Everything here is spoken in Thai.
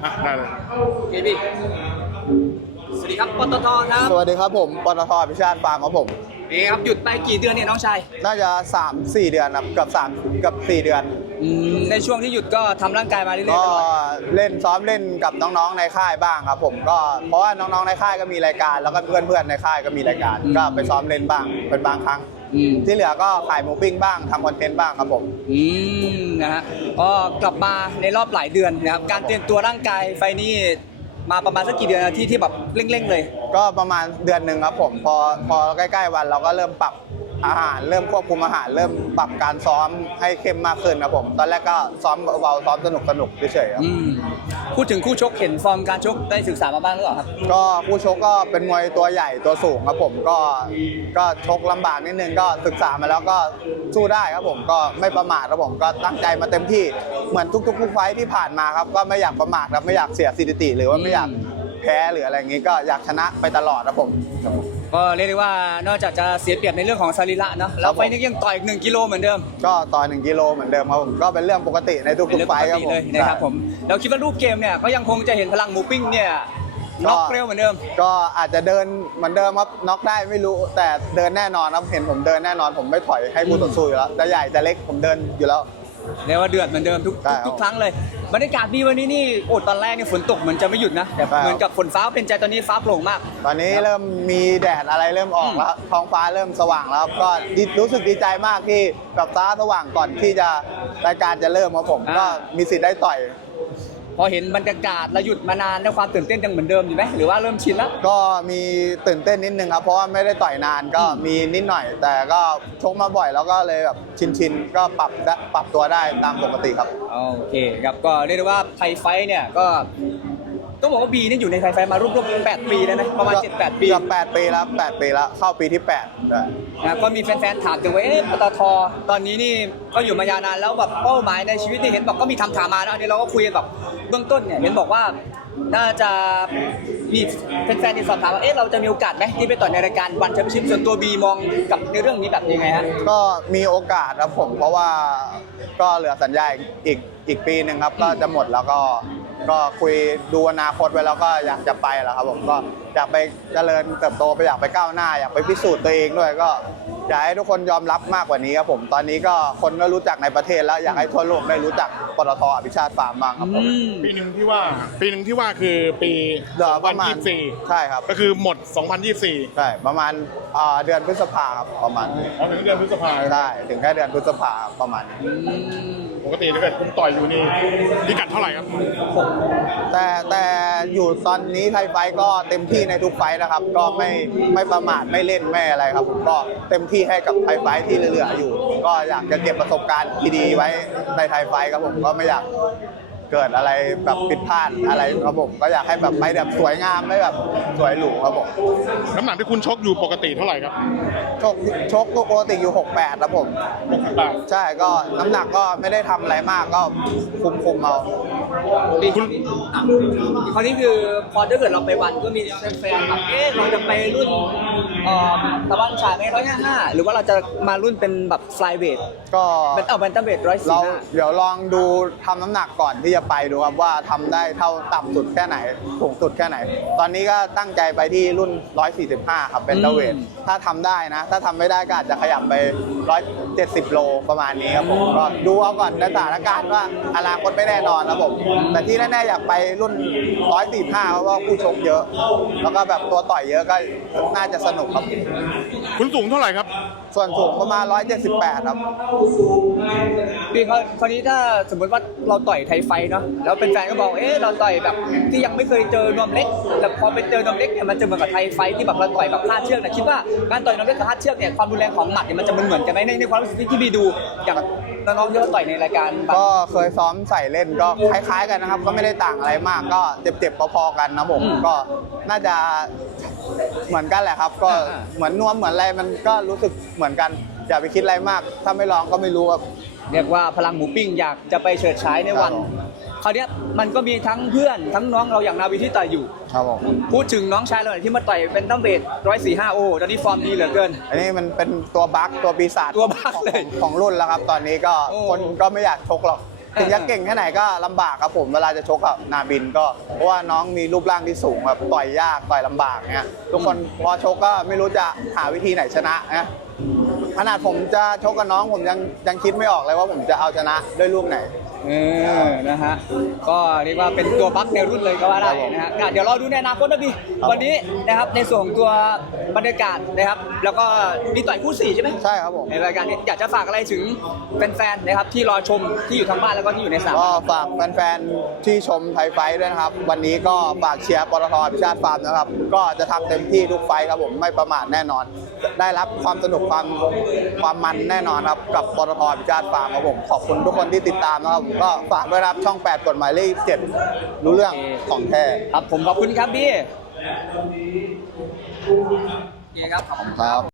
สวัสดีครับปตทครับ สวัสดีครับผมปตทพิชานปางครับผมนี่ครับหยุดไปกี่ เดือนเนี่ยน้องชายน่าจะ 3 4 เดือนครับกับ3กับ4 เดือนในช่วงที่หยุดก็ทําร่างกายมาเรื่อยๆก็เล่นซ้อมเล่นกับน้องๆ ในค่ายบ้างครับผม ก็เพราะว่าน้องๆ ในค่ายก็มีรายการ แล้วก็เพื่อนๆในค่ายก็มีรายการก็ไปซ้อมเล่นบ้างเป็นบางครั้งที่เหลือก็ขายโมบิ้งบ้างทำคอนเทนต์บ้างครับผม อืม นะฮะ ก็กลับมาในรอบหลายเดือนนะครับ การเตรียมตัวร่างกายไฟนี้มาประมาณสักกี่เดือนที่ที่แบบเร่งๆเลย ก็ประมาณเดือนหนึ่งครับผม พอพอใกล้ๆวันเราก็เริ่มปรับอาหารเริ่มควบคุมอาหารเริ่มปรับการซ้อมให้เข้มมากขึ้นนะผม ตอนแรกก็ซ้อมเบาๆซ้อมสนุกสนุกเฉยๆพูดถึงคู่ชกเห็นฟอร์มการชกได้ศึกษามาบ้างหรือเปล่าครับก็คู่ชกก็เป็นมวยตัวใหญ่ตัวสูงครับผมก็ ก็ชกลําบากนิดนึงก็ศึกษามาแล้วก็สู้ได้ครับผมก็ไม่ประมาทครับผม ก็ตั้งใจมาเต็มที่เหมือนทุกๆคู่ไฟที่ผ่านมาครับก็ไม่อยากประมาทครับไม่อยากเสียสถิติหรือว่าไม่อยากแพ้หรืออะไรอย่างนี้ก็อยากชนะไปตลอดครับผมก็เรียกได้ว่านอกจากจะเสียเปรียบในเรื่องของสรีระเนาะแล้วไปนี่ยังต่อยหนึ่งกิโลเหมือนเดิม ก็ต่อยหนึ่งกิโลเหมือนเดิมครับผมก็เป็นเรื่องปกติในทุกๆไฟครับผมนะครับผมเราคิดว่ารูปเกมเนี่ย ก็ยังคงจะเห็นพลังมูปิ้งเนี่ยน็อกเร็วเหมือนเดิม ก็อาจจะเดินเหมือนเดิมครับน็อกได้ไม่รู้แต่เดินแน่นอนครับเห็นผมเดินแน่นอนผมไม่ถอยให้ผู้ต่อสู้อยู่แล้วจะใหญ่จะเล็กผมเดินอยู่แล้วเนว่าเดือดเหมือนเดิม ทุกทุกครั้งเลยบรรยากาศดีวันนี้นี่โอ้ตอนแรกนี่ฝนตกเหมือนจะไม่หยุดนะเหมือนกับฝนฟ้าเป็นใจตอนนี้ฟ้าโปร่งมากตอนนี้เริ่มมีแดดอะไรเริ่มออกแล้วท้องฟ้าเริ่มสว่างแล้วก็รู้สึกดีใจมากที่แบบฟ้าสว่างก่อนที่จะรายการจะเริ่มครับผมก็มีสิทธิ์ได้ต่อยพอเห็นบรรยากาศระหยุดมานานแล้วความตื่นเต้นยังเหมือนเดิมอยู่ไหมหรือว่าเริ่มชินแล้วก็มีตื่นเต้นนิดนึงครับเพราะว่าไม่ได้ต่อยนานก็มีนิดหน่อย แต่ก็ชกมาบ่อยแล้วก็เลยแบบชินๆก็ปรับปรับตัวได้ตามปกติครับโอเคครับก็เรียกว่าไทไฟเนี่ยก็ต้องบอกว่าบีนี่อยู่ในไฟไฟมารุ่นรุ่นแปดปีแล้วนะประมาณเจ็ดแปดปีเกือบแปดปีแล้วแปดปีแล้วเข้าปีที่แปดนะก็มีแฟนๆถามกันว่าเอปตท ตอนนี้นี่ก็อยู่มายาวนานแล้วแบบเป้าหมายในชีวิตที่เห็นบอกก็มีทำถามมาแล้วอันนี้เราก็คุยกันแบบื้องต้นเนี่ยเบนบอกว่าน่าจะมีแฟนๆที่สอบถามว่าเอ๊ะเราจะมีโอกาสไหมที่ไปต่อในรายการวันแชมเปี้ยนชิพส่วนตัวบีมองกับในเรื่องนี้แบบยังไงฮะก็มีโอกาสครับผมเพราะว่าก็เหลือสัญญาอีกอีกปีหนึ่งครับ ก็จะหมดแล้วก็ก็คุยดูอนาคตไว้แล้วก็อยากจะไปแล้วครับผมก็อยากไปเจริญเติบโตไปอยากไปก้าวหน้าอยากไปพิสูจน์ตัวเองด้วยก็ยากให้ทุกคนยอมรับมากกว่านี้ครับผมตอนนี้ก็คนก็รู้จักในประเทศ แล้วอยากให้ทั่วโลกได้รู้จักปตทอภิชาติฟาร์มบ้างครับผมปีหนึ่งที่ว่าปีหนึ่งที่ว่าคือปี2024ใช่ครับ ก็คือหมด 2024ใช่ประมาณเดือนพฤษภาครับประมาณถึงเดือนพฤษภาใช่ถึงแค่เดือนพฤษภาประมาณปกติถ้าเกิดคุณต่อยอยู่นี่นี่กัดเท่าไหร่ครับแต่แต่อยู่ตอนนี้ไทยไฟก็เต็มที่ในทุกไฟนะครับก็ไม่ไม่ประมาทไม่เล่นไม่อะไรครับผมก็เต็มที่ที่ให้กับไทไฟที่เหลืออยู่ ก็อยากจะเก็บประสบการณ์ที่ดีไว้ในไทไฟครับผมก็ไม่อยากเกิดอะไรแบบผิดพลาดอะไรครับผมก็อยากให้แบบไปแบบสวยงามไม่แบบสวยหรูครับผมน้ำหนักที่คุณชกอยู่ปกติเท่าไหร่ครับชกชกก็ปกติอยู่ 68 ครับผม68ใช่ก็น้ำหนักก็ไม่ได้ทำอะไรมากก็คุมคุมเอาคีณคราวนี้คือพอถ้าเกิดเราไปวันก็มีแฟนแบบเอ๊ะเราจะไปรุ่นตะวันชายไหมร้อยห้าห้าหรือว่าเราจะมารุ่นเป็นแบบสไลด์เวทก็เป็นเออเป็นตั้มเวทร้อยสี่เราเดี๋ยวลองดูทําน้ําหนักก่อนที่จะไปดูครับ ว่าทําได้เท่าต่ําสุดแค่ไหนสูงสุดแค่ไหน ตอนนี้ก็ตั้งใจไปที่รุ่นร้อยสี่สิบห้าครับเป็นตะเวทถ้าทําได้นะ ถ้าทําไม่ได้ก็อาจจะขยับไปร้อยเจ็ดสิบโลประมาณนี้ครับผมก็ดูเอาก่อนในสถานการณ์ว่าอนาคตไม่แน่นอนครับผมแต่ที่แน่ๆอยากไปรุ่น 145 เพราะว่าผู้ชมเยอะ แล้วก็แบบตัวต่อยเยอะก็ น่าจะสนุกครับ คุณสูงเท่าไหร่ครับส่วนสูงประมาณร้อยเจ็ดสิบแปดครับพี่เขาคนนี้ถ้าสมมติว่าเราต่อยไทยไฟเนาะ แล้วเป็นแฟนก็บอก เอ๊ะ เราต่อยแบบ ที่ยังไม่เคยเจอนวมเล็ก แต่พอไปเจอนวมเล็กเนี่ยมันจะเหมือนกับไทยไฟที่แบบเราต่อยแบบพลาดเชือกนะคิดว่าการต่อยนวมเล็กกับพลาดเชือกเนี่ยความรุนแรงของหมัดเนี่ยมันจะเหมือนกันไหมในในความรู้สึกที่พี่ดูอย่างน้องๆที่เราต่อยในรายการก็เคยซ้อมใส่เล่นก็คล้าย ๆ กันนะครับ ก็ไม่ได้ต่างอะไรมากก็เจ็บๆพอ ๆกันนะผมก็น่าจะเหมือนกันแหละครับ ก็เหมือนนวมเหมือนอะไรมันก็รู้สึกเหมือนกัน อย่าไปคิดอะไรมาก ถ้าไม่ลองก็ไม่รู้ครับเรียกว่าพลังหมูปิ้งอยากจะไปเฉิดฉายในวันคราวนี้มันก็มีทั้งเพื่อนทั้งน้องเราอย่างนาวีที่ต่อยอยู่ครับพูดถึงน้องชายเราหน่อยที่มาต่อยเป็นตั้งเบสร้อยสี่ห้าโอตอนนี้ฟอร์มดีเหลือเกินอันนี้มันเป็นตัวบั๊กตัวปีศาจตัวบั๊กเลยของรุ่นแล้วครับ ตอนนี้ก็คนก็ไม่อยากชกหรอกถึงจะเก่งแค่ไหนก็ลําบากครับผมเวลาจะชกกับนาบินก็เพราะว่าน้องมีรูปร่างที่สูงแบบต่อยยาก ต่อยลําบากเนี่ยทุกคนพอชกก็ไม่รู้จะหาวิธีไหนชนะนะขนาดผมจะชกกับน้องผมยังยังคิดไม่ออกเลยว่าผมจะเอาชนะด้วยรูปไหนออ นะฮะ ก็เรียกว่าเป็นตัวบั๊กในรุ่นเลยก็ว่าได้นะฮะ เดี๋ยวเราดูในอนาคตนะพี่ วันนี้นะครับในส่วนของตัวบรรยากาศนะครับ แล้วก็มีต่อยคู่สี่ใช่ไหม ใช่ครับผมในรายการนี้อยากจะฝากอะไรถึงแฟนๆนะครับ ที่รอชมที่อยู่ทางบ้านแล้วก็ที่อยู่ในสนามก็ฝากแฟนๆที่ชมไทยไฟด้วยนะครับ วันนี้ก็ฝากเชียร์ปตทพิชาติฟาร์มนะครับ ก็จะทําเต็มที่ทุกไฟครับผมไม่ประมาทแน่นอนได้รับความสนุกความความมันแน่นอนครับ กับปตทพิจารณาฟาร์มครับผม ขอบคุณทุกคนที่ติดตามนะครับ ก็ฝากด้วยครับช่อง8กฎหมายเลขเจ็ดรู้เรื่องของแท้ครับผมขอบคุณครับพี่ครับ ขอครับ